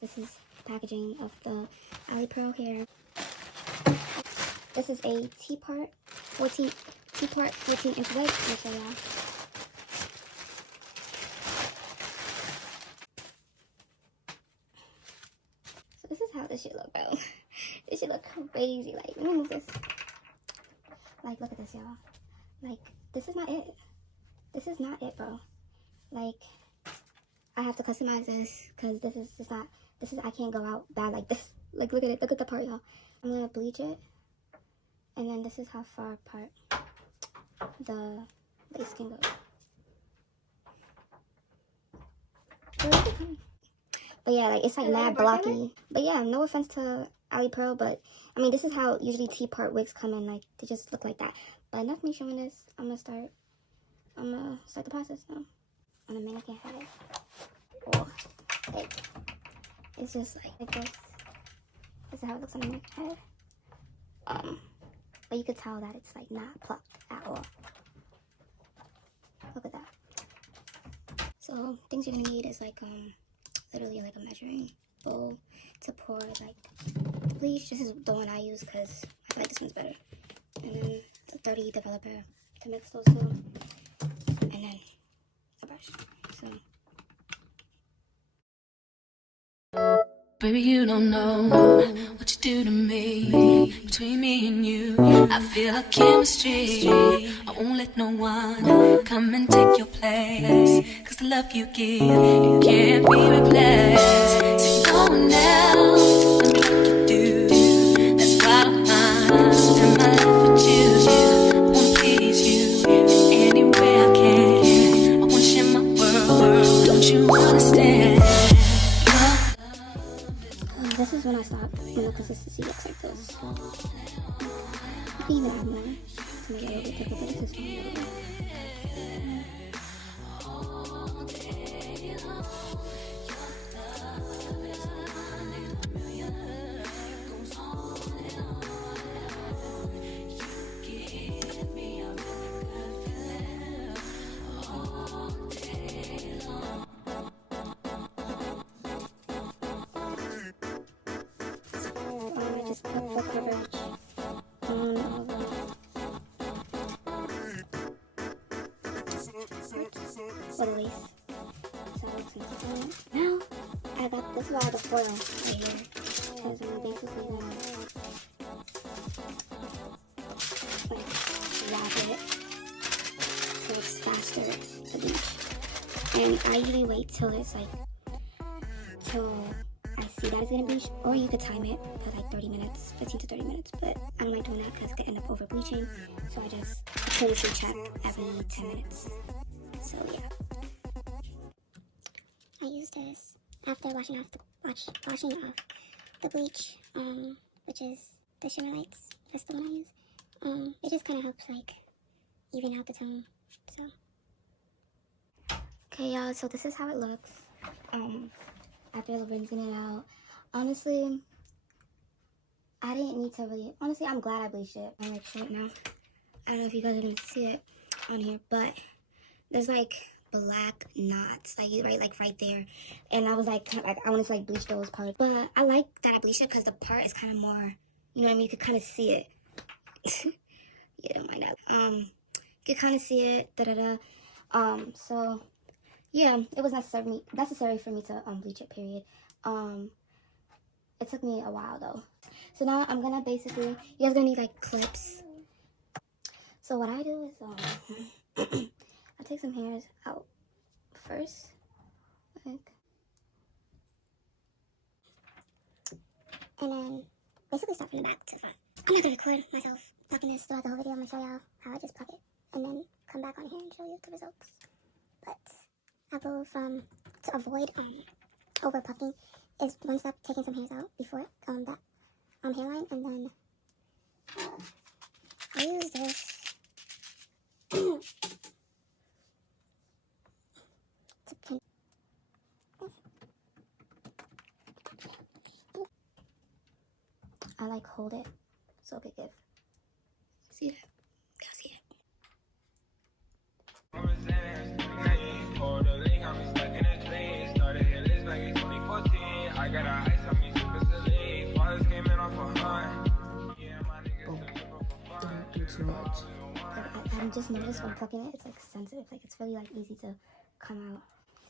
This is packaging of the Ali Pearl hair. This is a T-part 14-inch wig. Let me show y'all. So this is how this shit look, bro. This shit look crazy. Like, let me move this. Like, look at this, y'all. Like, this is not it. This is not it, bro. Like, I have to customize this because this is just not. This is, I can't go out bad like this. Like, look at it. Look at the part, y'all. I'm gonna bleach it. And then this is how far apart the lace can go. But yeah, like, it's like mad blocky. But yeah, no offense to Ali Pearl, but I mean, this is how usually T-part wigs come in. Like, they just look like that. But enough me showing this. I'm gonna start the process now on the mannequin head. Oh, like, it's just like this. This is how it looks on the mannequin head. But you could tell that it's like not plucked at all. Look at that. So things you're gonna need is like literally like a measuring bowl to pour like the bleach. This is the one I use because I feel like this one's better. And then the 30 developer to mix those two. And then a brush. So baby, you don't know what you do to me. Between me and you, I feel a chemistry. I won't let no one come and take your place. Cause the love you give, it can't be replaced. So no one else will do like you do. That's why I'm spend my life with you. I wanna please you in any way I can. I wanna share my world, don't you understand? this is when I stop, when the consistency looks like this. You can even add more to make it a little bit thicker, but it's just a little bit. Just put full coverage on all of it. For the lace. So it looks nice. Now, I got, this is why I have the foil right here. Because I'm basically gonna like wrap it so it's faster to bleach. And I usually wait till it's like, till I see that it's gonna bleach, or you could time it for like 30 minutes, 15 to 30 minutes, but I don't like doing that because it could end up over bleaching, so I just continuously check every 10 minutes. So yeah. I use this after washing off the bleach, which is the Shimmer Lights. That's the one I use. It just kind of helps like even out the tone. So okay, y'all. So this is how it looks. After rinsing it out. Honestly, I didn't need to really, honestly, I'm glad I bleached it. I'm like short now. I don't know if you guys are gonna see it on here, but there's like black knots, like right there. And I was like I wanted to like bleach those parts. But I like that I bleached it because the part is kind of more, you know what I mean? You could kind of see it. Yeah, don't mind that. You could kind of see it, so yeah, it was necessary for me to bleach it, period. It took me a while though. So now I'm gonna basically, you guys gonna need like clips. So what I do is I take some hairs out first, like, and then basically start from the back to the front. I'm not gonna record myself plucking this throughout the whole video. I'm gonna show y'all how I just pluck it and then come back on here and show you the results. But I go from, to avoid over plucking, is one step taking some hairs out before that hairline, and then I use this to pin. I like hold it so it could give. See that? Y'all see it? Or the link, I'm stuck in a dream. Started here, this like it's 2014. I got a just noticed when plucking it, it's like sensitive. Like it's really like easy to come out.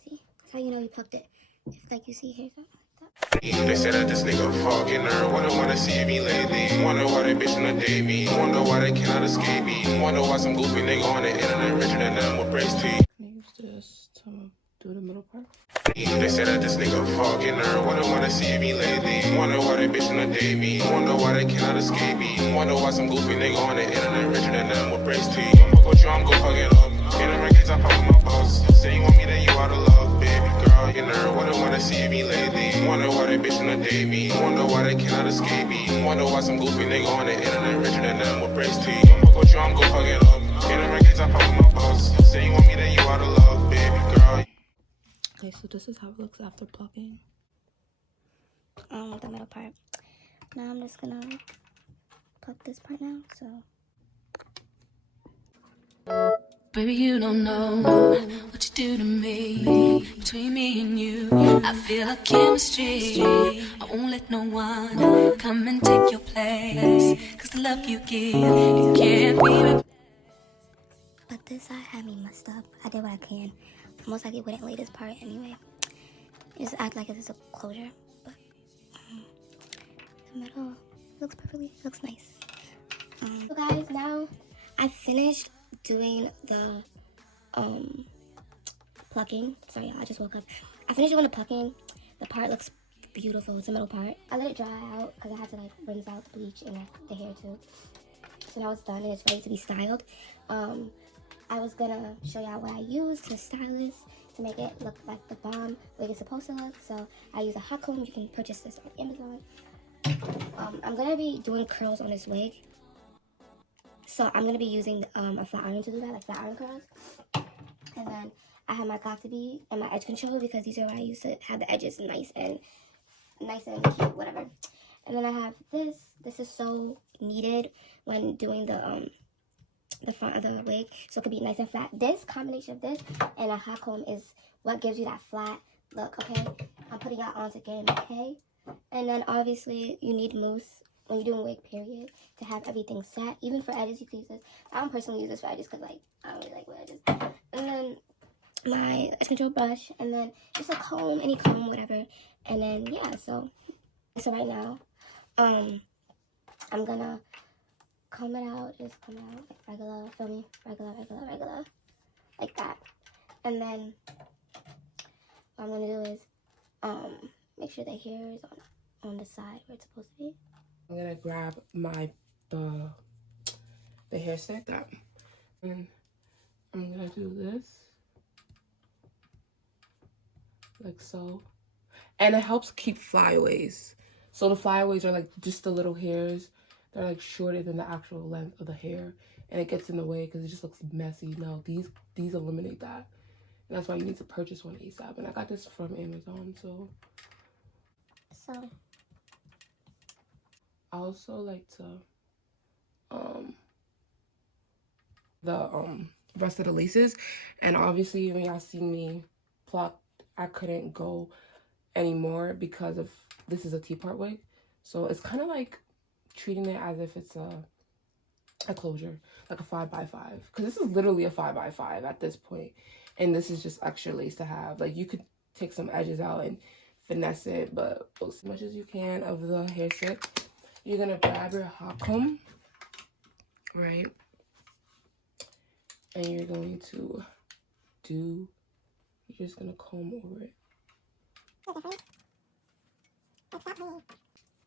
See? That's how you know you plucked it. If like you see here, like that. They said that this nigga fucking her. Wonder wanna see me lately. Wonder why they bitch wanna date me. Wonder why they cannot escape me. Wonder why some goofy nigga on the internet richer than them with brace teeth. Use this to do the middle part. They said that this nigga fucking her. Wonder wanna see me lately. Wonder why they bitch wanna date me. Wonder why they cannot escape me. Wonder why some goofy nigga on the internet richer than them with brace teeth. Fuck with you, I'm gon' fuck it up. In the records, I fuck with my boss. Say you want me, then you out of love, baby girl. You know, wanna see me lately. Wonder why they bitch wanna date me. Wonder why they cannot escape me. Wonder why some goofy nigga on the internet richer than them with brace teeth. Fuck with you, I'm gon' fuck it up. In the records, I fuck with my boss. Say you want me, then you out of love, baby girl. Okay, so this is how it looks after plucking. The middle part. Now I'm just gonna pluck this part now. So. Baby, you don't know what you do to me. Between me and you, I feel a chemistry. I won't let no one come and take your place. Cause the love you give, it can't be replaced. But this side had me messed up. I did what I can. Most likely wouldn't lay this part anyway. Just act like it's a closure. But the middle looks looks nice. So guys, now I finished doing the plucking. Sorry, I just woke up. I finished doing the plucking. The part looks beautiful. It's the middle part. I let it dry out because I had to like rinse out the bleach and the hair too. So now it's done and it's ready to be styled. I was gonna show y'all what I used to style this to make it look like the bomb wig is supposed to look. So I use a hot comb. You can purchase this on Amazon. I'm gonna be doing curls on this wig. So I'm gonna be using a flat iron to do that, like flat iron curls. And then I have my got to be and my edge control because these are what I use to have the edges nice and cute, whatever. And then I have this. This is so needed when doing the front of the wig, so it could be nice and flat. This combination of this and a hot comb is what gives you that flat look. Okay, I'm putting that on again. Okay, and then obviously you need mousse when you're doing wig, period, to have everything set. Even for edges, you can use this. I don't personally use this for edges because like I don't really like edges. And then my edge control brush, and then just a comb, any comb, whatever. And then yeah, so right now, I'm gonna comb it out, just comb it out like regular, feel me? Regular, like that. And then what I'm gonna do is make sure the hair is on the side where it's supposed to be. I'm gonna grab the hair stick that, and I'm gonna do this like so, and it helps keep flyaways. So the flyaways are like just the little hairs. They're like shorter than the actual length of the hair, and it gets in the way because it just looks messy. No, these eliminate that, and that's why you need to purchase one ASAP. And I got this from Amazon. So I also like to the rest of the laces, and obviously when y'all see me pluck, I couldn't go anymore because of this is a T-part wig, so it's kind of like treating it as if it's a closure, like a 5x5, because this is literally a 5x5 at this point, and this is just extra lace to have. Like you could take some edges out and finesse it, but as much as you can of the hair stick. You're gonna grab your hot comb, right, and you're going to you're just gonna comb over it.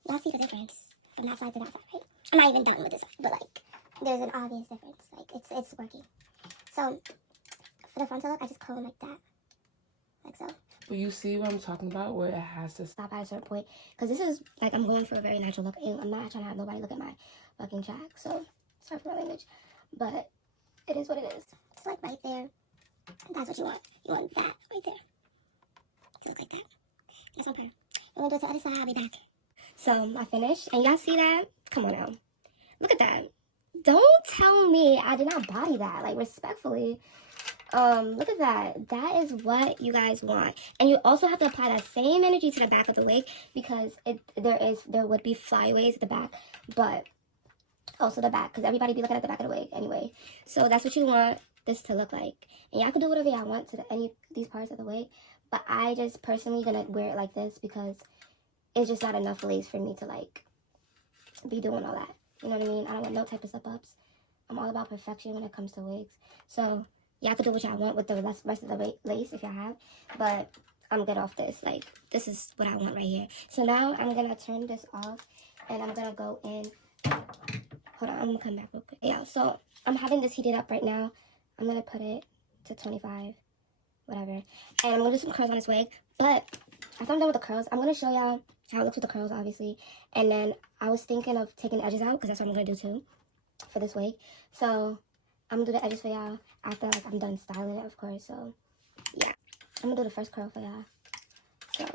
Y'all see the difference from that side to that side, right? I'm not even done with this side, but like there's an obvious difference. Like it's working. So for the frontal look, I just comb like that, like so. But you see what I'm talking about, where it has to stop at a certain point, because this is like I'm going for a very natural look, and I'm not trying to have nobody look at my fucking jack. So sorry for my language, but it is what it is. It's like right there. That's what you want. You want that right there to look like that. That's on pair. I'm gonna do it to the other side. I'll be back. So I finished, and y'all see that? Come on now, look at that. Don't tell me I did not body that. Like respectfully. Look at that. That is what you guys want. And you also have to apply that same energy to the back of the wig because there would be flyaways at the back, but Oh, so the back, because everybody be looking at the back of the wig anyway. So that's what you want this to look like. And y'all can do whatever y'all want to any of these parts of the wig. But I just personally gonna wear it like this because it's just not enough lace for me to like be doing all that. You know what I mean? I don't want no type of slip-ups. I'm all about perfection when it comes to wigs. So y'all can do what y'all want with the rest of the lace if y'all have. But I'm good off this. Like, this is what I want right here. So now I'm gonna turn this off and I'm gonna go in. Hold on, I'm gonna come back real quick. Yeah, so I'm having this heated up right now. I'm gonna put it to 25, whatever. And I'm gonna do some curls on this wig. But after I'm done with the curls, I'm gonna show y'all how it looks with the curls, obviously. And then I was thinking of taking the edges out because that's what I'm gonna do too for this wig. So I'm gonna do the edges for y'all after like I'm done styling it, of course. So yeah, I'm gonna do the first curl for y'all. So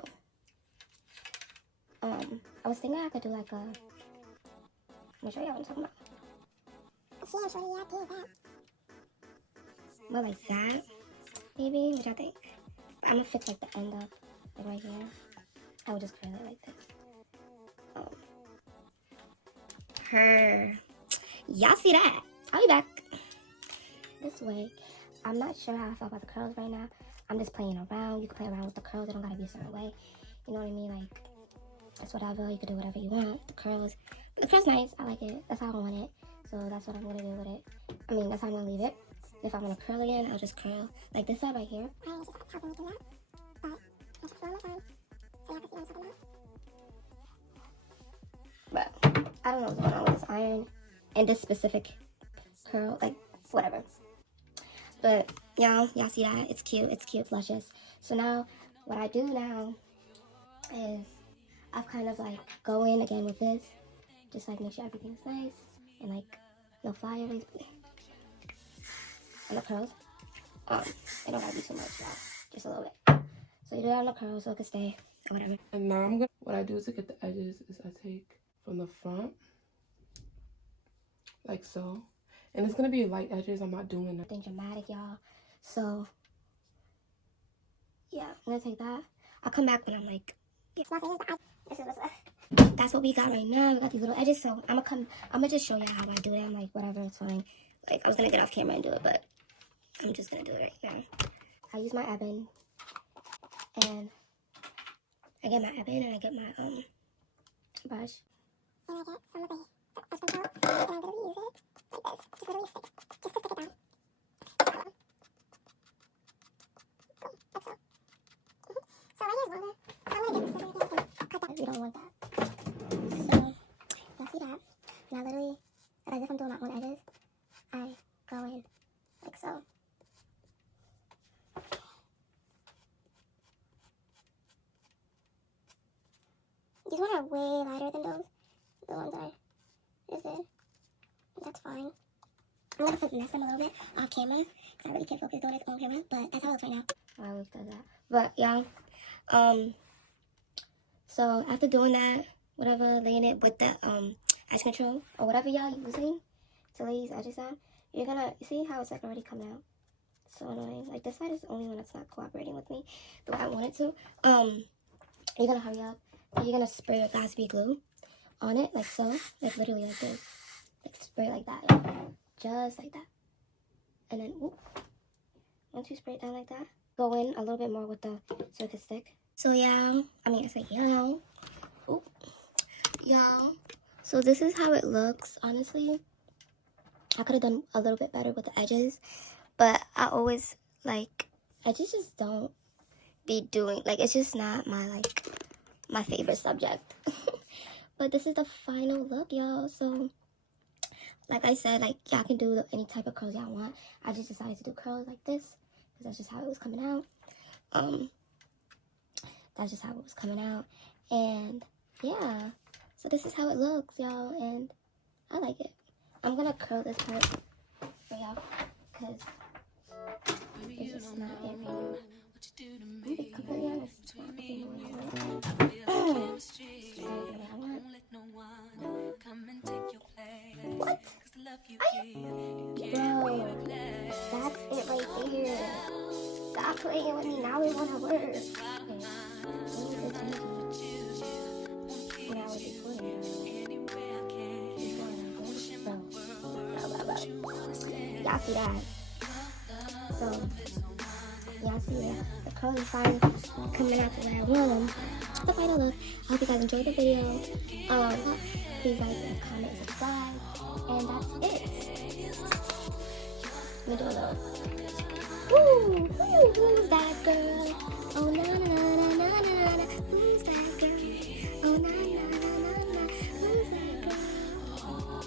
I was thinking I could do like a. Let me show y'all what I'm talking about. More like that, maybe. What y'all think? But I'm gonna fix like the end up, like right here. I would just curl it like this. Her. Y'all see that? I'll be back. This way, I'm not sure how I feel about the curls right now. I'm just playing around. You can play around with the curls. They don't gotta be a certain way. You know what I mean? Like, it's whatever. You can do whatever you want. The curls. But the curls nice. I like it. That's how I want it. So that's what I'm gonna do with it. I mean, that's how I'm gonna leave it. If I want to curl again, I'll just curl like this side right here. But I don't know what's going on with this iron and this specific curl, like whatever. But y'all see that? It's cute. It's cute, luscious. So now, what I do now is I've kind of like go in again with this, just like make sure everything's nice and like no flyaways. And the curls, it don't gotta be too much, y'all. Just a little bit. So you do it on the curls so it can stay or whatever. And now what I do to get the edges is I take from the front, like so. And it's gonna be light edges. I'm not doing Nothing dramatic, y'all. So yeah, I'm gonna take that. I'll come back when I'm like, yeah. That's what we got right now. We got these little edges. So I'm gonna just show y'all how I do it. I'm like, whatever, it's fine. Like, I was gonna get off camera and do it, but I'm just gonna do it right now. I use my ebon, and I get my ebon and I get my brush. And I get some of the brush control, and I literally use it like this. Just literally stick, just to stick it down. Boom, like so. So right here's longer. So I'm gonna get this scissors again and cut that. You don't want that. So y'all see that? And I literally, as if I'm doing my own edges, I go in like so. These ones are way lighter than those. The ones are just it. That's fine. I'm gonna finesse them a little bit off camera because I really can't focus doing this on camera, but that's how it looks right now. I always do that. But y'all, so after doing that, whatever, laying it with the edge control or whatever y'all using to lay these edges on, you're gonna see how it's like already coming out. So annoying. Like this side is the only one that's not cooperating with me the way I want it to. You're gonna hurry up. And you're gonna spray your Gatsby glue on it like so, like literally like this, like spray like that, yeah. Just like that. And then whoop. Once you spray it down like that, go in a little bit more with the circuit stick. So yeah, I mean, it's like y'all. Y'all. So this is how it looks. Honestly, I could have done a little bit better with the edges, but I always like edges just don't be doing like it's just not my favorite subject. But this is the final look, y'all. So like I said, like y'all can do any type of curls y'all want. I just decided to do curls like this because that's just how it was coming out. That's just how it was coming out. And yeah, so this is how it looks, y'all, and I like it. I'm gonna curl this part for y'all because it's just not it for me. I'm being completely honest. What? Bro, that's it right there. Stop playing with me. Now we want to work. When I was recording, y'all see that. So, y'all see that. The curly fire coming out the way I want them. The final look. I hope you guys enjoyed the video. Please like and comment, subscribe, and that's it. Let me do a little. Woo! Woo! Who's that girl? Oh na na na na na na na. Who's that girl? Oh na na na na na. Who's that girl?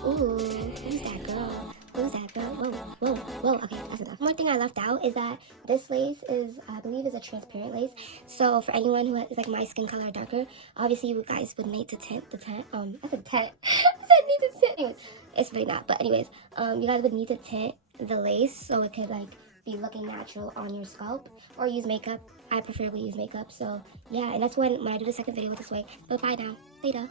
Ooh, who's that girl? Who's that girl? Whoa, whoa, whoa. Okay, that's enough. One more thing I left out is that this lace is, I believe, is a transparent lace. So for anyone who is like my skin color or darker, obviously you guys would need to tint the tent. I said tent. I said need to tint. Anyways, it's really not. But anyways, you guys would need to tint the lace so it could like be looking natural on your scalp, or use makeup. I preferably use makeup. So yeah, and that's when I do the second video with this way. But bye now. Later.